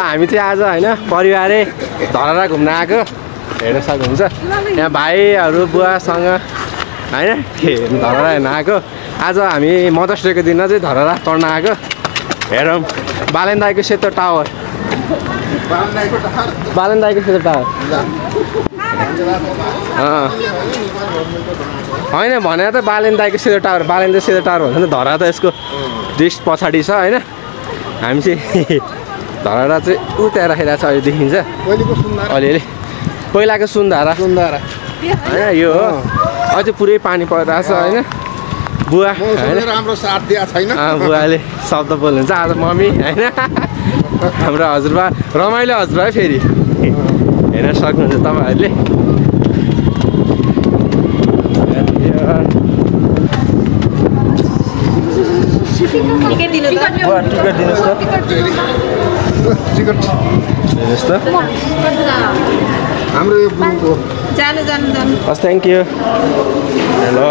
हामी चाहिँ आज होइन परिवारै धरहरा घुम्न आएको हेर्न सक्नुहुन्छ। यहाँ भाइहरू बुवासँग होइन धरहरा हेर्न आएको। आज हामी मदर्स डेको दिन चाहिँ धरहरा चढ्न आएको। हेरौँ बालेन दाइको सेतो टावर। बालेन दाइको सेतो टावर होइन भनेर त बालेन दाइको सेतो टावर। बालेन दाइ सेतो टावर भन्छ नि। धरहरा त यसको जस्ट पछाडि छ होइन। हामी चाहिँ धरहरा चाहिँ उता राखिरहेको छ। अहिले देखिन्छ अलिअलि पहिलाको सुन्धारा होइन यो हो। अझै पुरै पानी परिरहेको छ होइन। बुवा राम्रो साथ दिएको छैन। बुवाले शब्द बोल्नुहुन्छ आज मम्मी होइन। हाम्रो हजुरबा रमाइलो हजुरबा फेरि हेर्न सक्नुहुन्छ तपाईँहरूले। टिकट दिनुहोस् त। हाम्रो यो बुङको जानु हस् थ्याङ्क यू। हेलो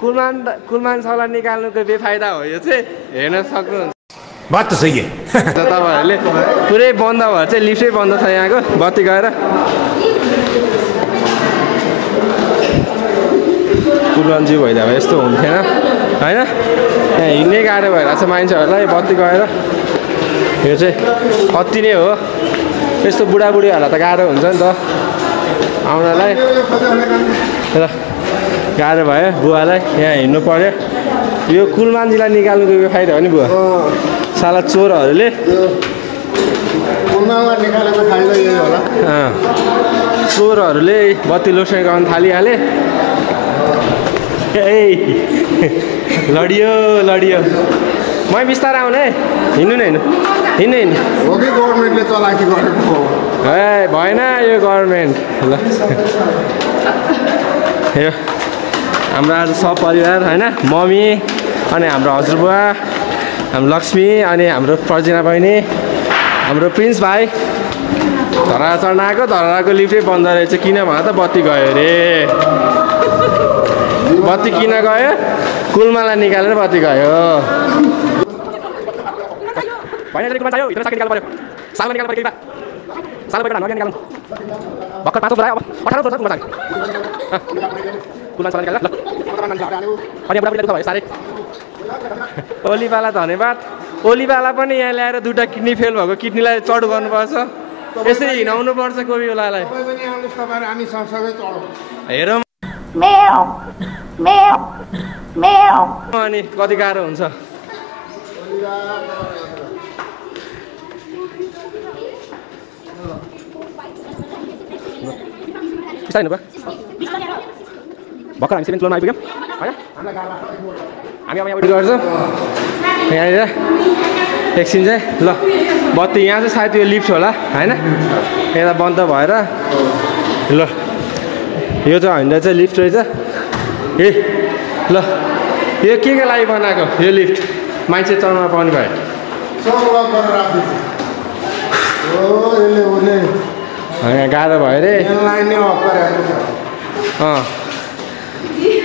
कुलमान सला निकाल्नुको बेफाइदा हो यो चाहिँ हेर्न सक्नुहुन्छ। बात त सही है। तपाईँहरूले पुरै बन्द भएर चाहिँ लिफ्टै बन्द छ यहाँको बत्ती गएर। कुलमानजी भइदियो भए यस्तो हुन्थेन होइन। यहाँ हिँड्नै गाह्रो भइरहेको छ मान्छेहरूलाई बत्ती गएर। यो चाहिँ अति नै हो। यस्तो बुढाबुढीहरूलाई त गाह्रो हुन्छ नि त आउनलाई। र गाह्रो भयो बुवालाई यहाँ हिँड्नु पर्यो। यो कुलमानजीलाई निकाल्नुको बेफाइदा हो नि बुवा। साला चोरहरूले चोरहरूले बत्ती लोड्ने गर्न थालिहाले। ए लडियो मै बिस्तारै आउनु है। हिँड्नु नै हिँड्नु हो कि गभर्मेन्टले चलाकी गरेको ए भएन यो गभर्मेन्ट। ल यो हाम्रो आज सब परिवार होइन। मम्मी अनि हाम्रो हजुरबुवा हाम्रो लक्ष्मी अनि हाम्रो प्रजिना बहिनी हाम्रो प्रिन्स भाइ धरहरा चढ्न आएको। धरहराको लिफ्टै बन्द रहेछ किन भन त बत्ती गयो अरे। बत्ती किन गयो? कुलमालाई निकालेर बत्ती गयो। भर्खर 5 बोलायो अब 18 बोल्छ कुलमान निकालेर ल। भयो साह्रै ओलीवाला धन्यवाद। ओलीवाला पनि यहाँ ल्याएर 2टा किडनी फेल भएको किडनीलाई चढ गर्नुपर्छ। यसरी हिँडाउनु पर्छ कोही बेलालाई। हेरौँ अनि कति गाह्रो हुन्छ। भर्खर हामी 7th फ्लोरमा आइपुग्यौँ होइन। हामी अब यहाँ उयो गर्छौँ यहाँनिर एकछिन चाहिँ। ल बत्ती यहाँ चाहिँ सायद यो लिफ्ट होला होइन। यता बन्द भएर ल यो चाहिँ होइन चाहिँ लिफ्ट रहेछ। ए ल यो के लागि बनाएको यो लिफ्ट? मान्छे चढ्न पाउने भयो। यहाँ गाह्रो भयो अरे।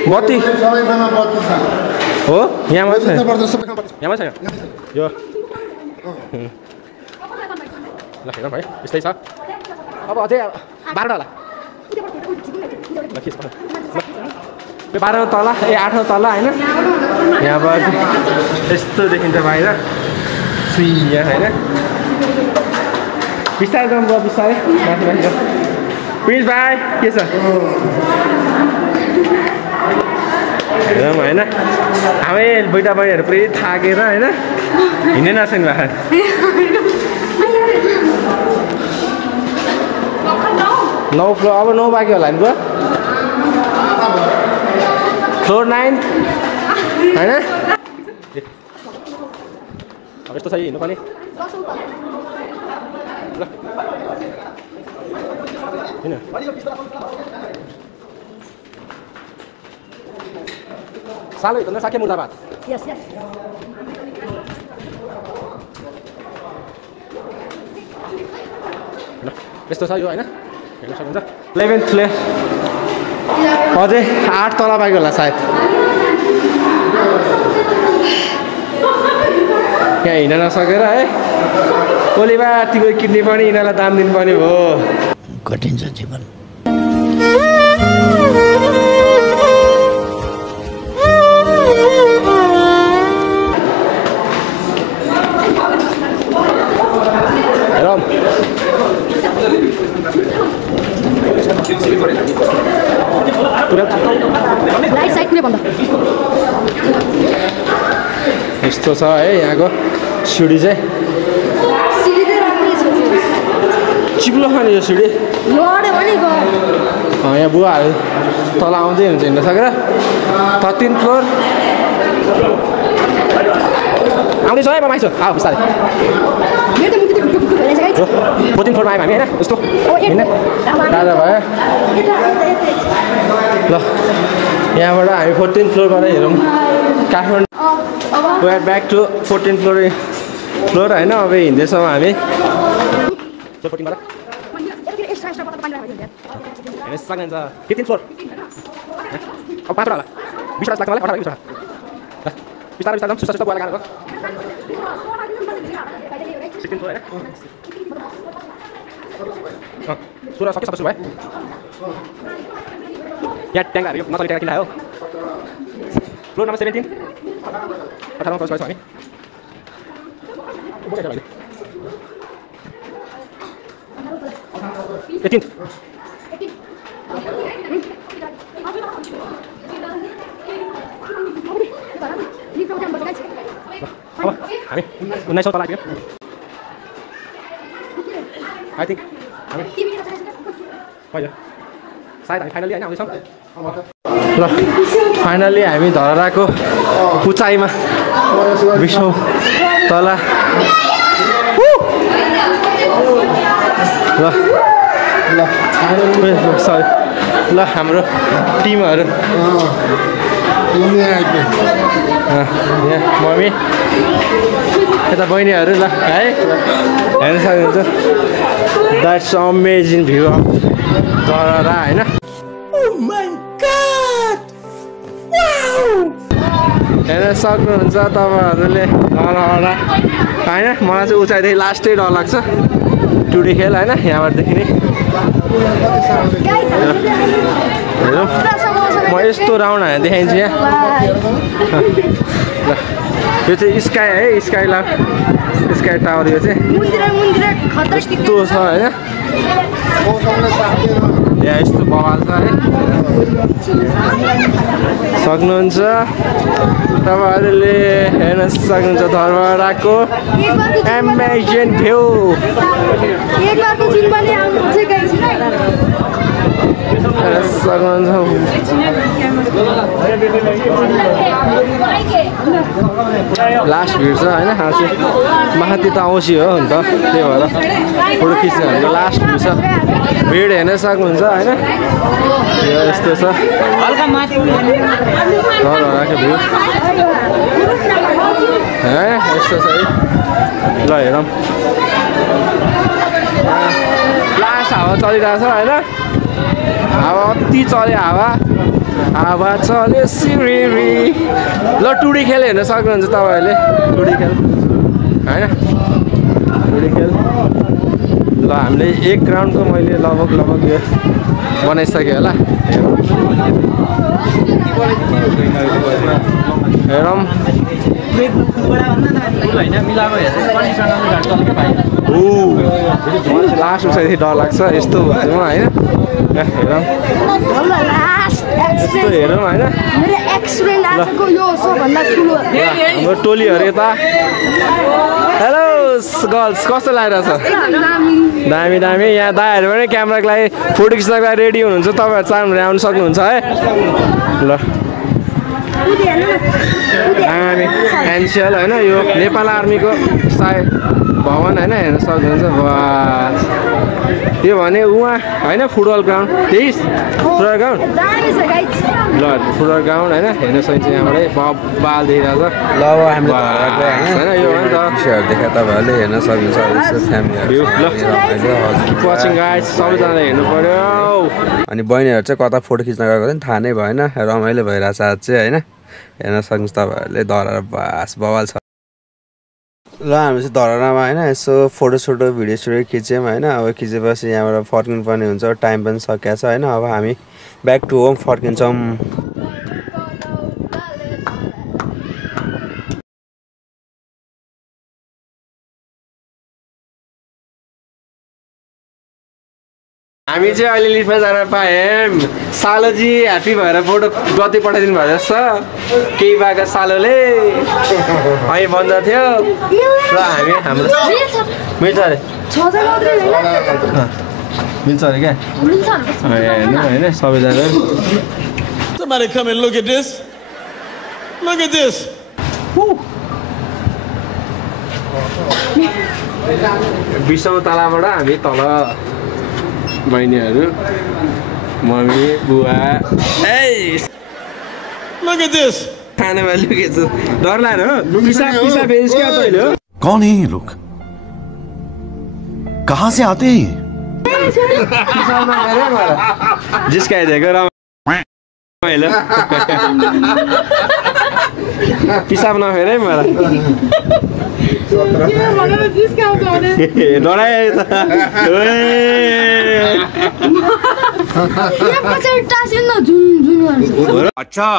बत्ती हो यहाँ मात्रै छ। यहाँ मात्रै छ यो। ल हेरौँ है यस्तै छ। अब अझै 12 होला। यो 12 तला ए 8 तला होइन। यहाँबाट यस्तो देखिन्छ बाहिर यहाँ होइन। बिस्तारै जाउँ बुवा बिस्तारै माथि माथि जाउँ। प्रिन्स भाइ के छ? हेरौँ होइन। हामी बुढा बहिनीहरू पुरै थाकेर होइन हिँड्नै नसक्नु भएको। 9 फ्लोर अब 9 बाँकी होला नि बुवा। फ्लोर 9 होइन। अब यस्तो छ हिँड्नु पनि। ल किन सालो हिँड्न सके मुर्दाबाद। यस यस्तो छ यो होइन। हेर्न सक्नुहुन्छ 11th फ्लोर। अझै 8 तला बाँकी होला सायद। यहाँ हिँड्न नसकेर है ओलीबाटीको किडनी पनि यिनीहरूलाई दाम दिनुपर्ने हो कठिन छ जीवन यस्तो छ है यहाँको सिडी चाहिँ चिप्लो छ नि यो सिडी यहाँ बुवाहरू तल आउँदै हुन्छ हिँड्न सकेर 13th फ्लोर आउँदैछ है माइस आऊ बिस्तारै 14th फ्लोरमा आयौँ हामी होइन यस्तो ताजा भयो ल यहाँबाट हामी 14th फ्लोरबाट हेरौँ Kathmandu We are back to 14th floor होइन अब हिँड्दैछौँ हामी 14 बाट हेर्न सक्नुहुन्छ 15th फ्लोर अब 5 होला 20 लाग्छ मलाई 18 बिस्तारै बिस्तारै सुस्ता बुवा लगाएको 16th फ्लोर हैन सुरा सबै भयो यहाँ ट्याङ्कहरू यो नचल्ने ट्याङ्क किन आयो फ्लोर नम्बर 17 18 क्रस गर्छौँ हामी बोकेछ भाइले 18 अब हामी 1900 तल आइपुग्यौँ आई थिङ्क हामी भयो सायद हामी फाइनली होइन आउँदैछौँ ल फाइनली हामी धराको उचाइमा 20औँ तल सरी ल हाम्रो टिमहरू यहाँ मम्मी यता बहिनीहरू ल है हेर्न सक्नुहुन्छ द्याट्स अमेजिङ भ्यू अफ धरा होइन हेर्न सक्नुहुन्छ तपाईँहरूले धरा होइन मलाई चाहिँ उचाइदेखि लास्टै डर लाग्छ टुडी खेल होइन यहाँबाट देखिने हेरौँ म यस्तो राउन्ड हानेर देखाइदिन्छु यहाँ ल यो चाहिँ स्काई है स्काई टावर यो चाहिँ यस्तो छ होइन यहाँ यस्तो बवाल छ है सक्नुहुन्छ तपाईँहरूले हेर्न सक्नुहुन्छ धरहराको एमेजिङ भ्यू लास्ट भिड छ होइन माथि त आउँछ हो नि त त्यही भएर फोटो खिच्ने भनेको लास्ट भिड छ भिड हेर्न सक्नुहुन्छ होइन यो यस्तो छ धरहराको भ्यू यस्तो छ है ल हेरौँ लास्ट हावा चलिरहेछ होइन हावा अति चल्यो हावा चल्यो सिरिरी ल टुडी खेल हेर्न सक्नुहुन्छ तपाईँहरूले टुडी खेल होइन टुडी खेल ल हामीले एक राउन्डको मैले लगभग यो बनाइसकेँ होला हेरौँ लास्ट उचाइदेखि डर लाग्छ यस्तो होइन हेरौँ हेरौँ होइन हाम्रो टोलीहरू यता हेलो गर्ल्स कस्तो लागिरहेछ दामी दामी यहाँ दाइहरू पनि क्यामेराको लागि फोटो खिच्नको लागि रेडी हुनुहुन्छ तपाईँहरू चाहनुहुन्छ आउनु सक्नुहुन्छ है ल हामी एनसिएल होइन यो नेपाल आर्मीको सायद भवन होइन हेर्न सक्नुहुन्छ त्यो भने उहाँ होइन फुटबल ग्राउन्ड त्यही फुटबल ग्राउन्ड ल फुटबल ग्राउन्ड होइन हेर्न सकिन्छ यहाँबाटै बाल देखिरहेको छ ल अब हामीले होइन यो हो नि त देखा तपाईँहरूले हेर्न सक्नुहुन्छ वाचिङ गाइज सबैजनाले हेर्नु पर्यो अनि बहिनीहरू चाहिँ कता फोटो खिच्न गएको नि थाहा नै भएन रमाइलो भइरहेछ आज चाहिँ होइन हेर्न सक्नुहुन्छ तपाईँहरूले धरा बास बवाल छ ल हामी चाहिँ धरहरामा होइन यसो फोटोसोटो भिडियो खिच्यौँ होइन। अब खिचेपछि यहाँबाट फर्किनु पर्ने हुन्छ, टाइम पनि सकिएको छ होइन। अब हामी ब्याक टु होम फर्किन्छौँ। हामी चाहिँ अहिले लिफ्टमा जान पायौँ। सालोजी ह्याप्पी भएर फोटो गति पठाइदिनु भयो जस्तो केही भएको सालोले अहिले बन्द थियो र हामी हाम्रो मिल्छ अरे मिल्छ अरे क्या हेर्नु होइन सबैजना Somebody come and look at this. Look at this. 20औं तलाबाट हामी तल बहिनीहरू मम्मी बुवा Look at this. खानामा लुकेछ डर लाग्यो हो पिसा फेरि क्या तैँले हो कौन है ये लोग कहाँ से आते हैं जिस्काइदिएको रमाइलो पिसाब नफेर है मलाई डरायो त अच्छा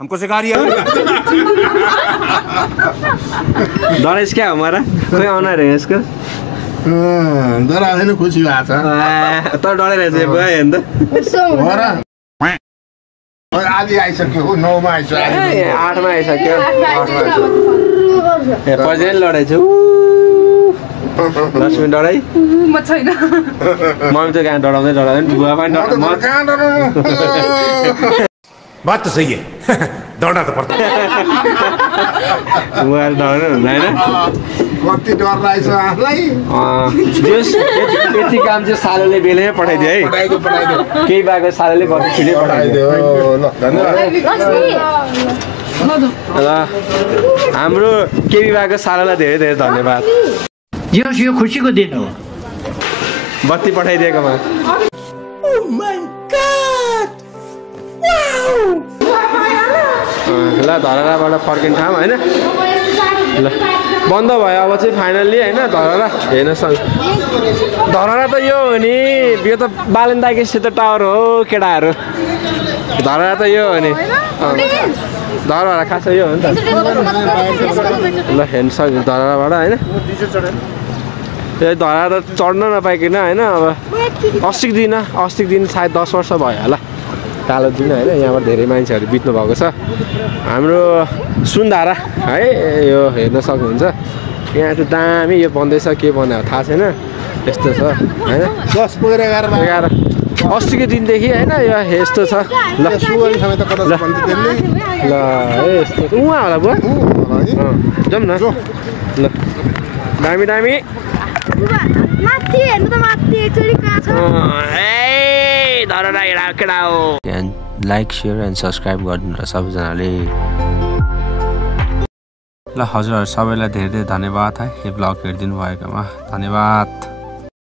हमको सिखा रही है डराइस क्या हो मरा खोइ आउन रे यसको डराएन खुसी भएको छ तर डराइरहेछ भयो हेर्नु त आधी आइसक्यो 9 मा आइसक्यो 8 मा आइसक्यो पछि लडाइछु 10 मिनट डराइ म छैन मम्मी त कहाँ डराउँदै बुवा पनि कहाँ डराउनु बात तो सही है दौड़ना तो पड़ता बुवा डराउनु हुँदैन कति डर रहेछ आफूलाई यति काम चाहिँ सालोले बेलैमा पठाइदियो है पठाइदियो केही भएको सालोले गति छिटै पठाइदियो ल धन्यवाद ल हाम्रो केही भएको सालोलाई धेरै धेरै धन्यवाद यो खुसीको दिन हो। बत्ती पठाइदिएकोमा ल धरहराबाट फर्किने ठाउँ होइन ल बन्द भयो अब चाहिँ फाइनल्ली होइन धरहरा हेर्न धरहरा त यो हो नि यो त बालेन दाइको सेतो टावर हो केटाहरू धरहरा त यो हो नि धरहरा खास यो हो नि त ल हेर्न सक्छ धरहराबाट होइन यो धरहरा त चढ्न नपाइकन होइन अब अस्तिको दिन सायद 10 वर्ष भयो होला कालो दिन होइन यहाँबाट धेरै मान्छेहरू बित्नु भएको छ हाम्रो सुनधारा है यो हेर्न सक्नुहुन्छ यहाँ चाहिँ दामी यो बन्दैछ के बन्यो थाहा छैन यस्तो छ होइन 10 पुगेर 11 अस्तिको दिनदेखि होइन यो यस्तो छ ल ल यस्तो उहाँ होला बुवा जाउँ न ल दामी दामी लाइक सेयर एन्ड सब्सक्राइब गरिदिनु र सबैजनाले ल हजुरहरू सबैलाई धेरै धेरै धन्यवाद है यो ब्लग हेरिदिनु भएकोमा धन्यवाद।